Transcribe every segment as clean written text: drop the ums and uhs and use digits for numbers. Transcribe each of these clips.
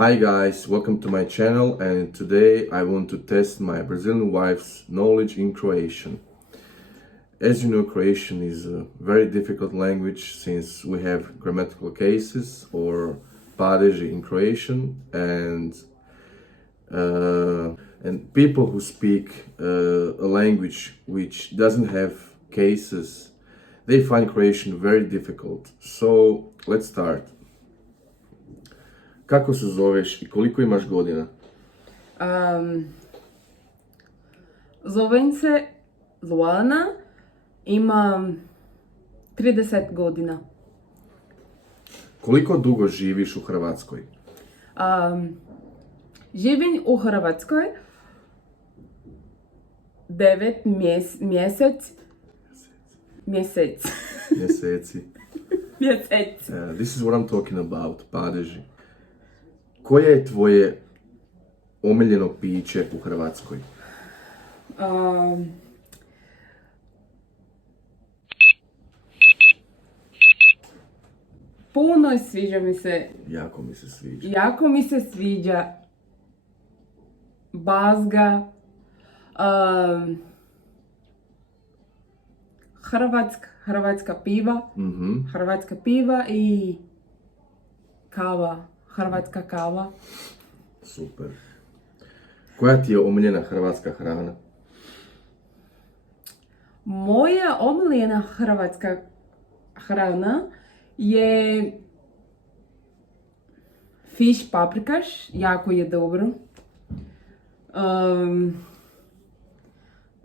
Hi guys, welcome to my channel, and today I want to test my Brazilian wife's knowledge in Croatian. As you know, Croatian is a very difficult language since we have grammatical cases or padeži in Croatian, and people who speak a language which doesn't have cases, they find Croatian very difficult. So let's start. Kako se zoveš i koliko imaš godina? Zovem se Luana, imam 30 godina. Koliko dugo živiš u Hrvatskoj? Živim u Hrvatskoj 9 mjeseci. Mjeseci. This is what I'm talking about, padeži. Koje je tvoje omiljeno piće u Hrvatskoj? Puno sviđa mi se. Jako mi se sviđa. Jako mi se sviđa bazga, hrvatska piva, hrvatska piva i kava, hrvatska kava. Super. Koja ti je omiljena hrvatska hrana? Moja omiljena hrvatska hrana je fiš paprikaš, jako je dobro.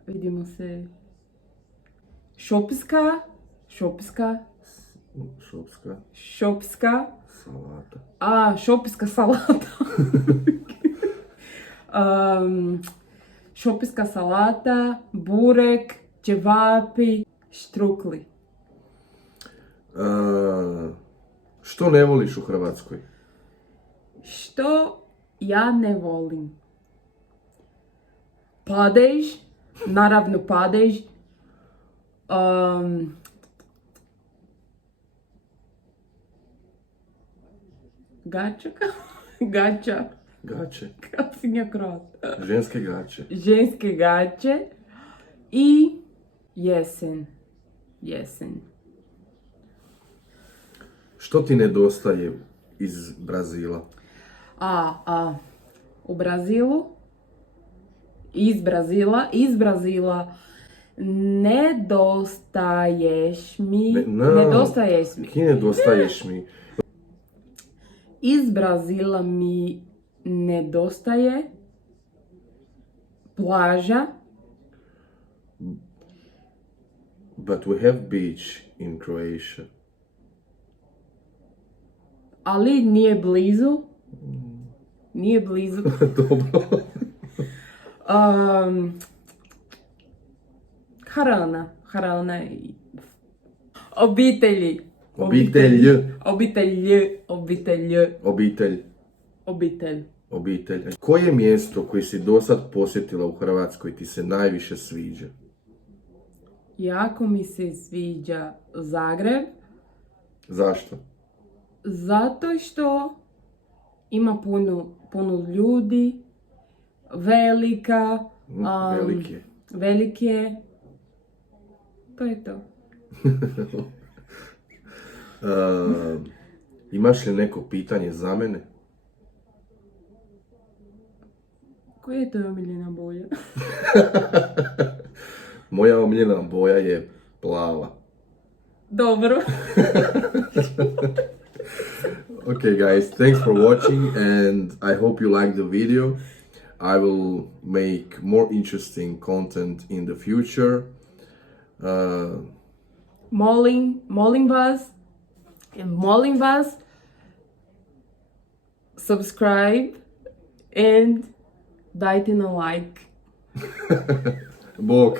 Vidimo se. Šopska. Salata. Šopska salata. Šopska salata, burek, ćevapi, štrukli. Što ne voliš u Hrvatskoj? Što ja ne volim? Padež, naravno padež. Gača. Gače. Krasinja kroz. Ženske gače. I jesen. Što ti nedostaje iz Brazila? U Brazilu, iz Brazila, nedostaješ mi. Ki nedostaješ mi? Iz Brazila mi nedostaje plaža. But we have beach in Croatia. Ali nije blizu. Dobro. Hrana i obitelj. Koje je mjesto koje si dosad posjetila u Hrvatskoj ti se najviše sviđa? Jako mi se sviđa Zagreb. Zašto? Zato što ima puno ljudi, velike. To je to. Imaš li neko pitanje za mene? Koja je to omiljena boja? Moja omiljena boja je plava. Dobro. Okay guys, thanks for watching and I hope you liked the video. I will make more interesting content in the future. Molim vas, subscribe and dajte na like. Bok.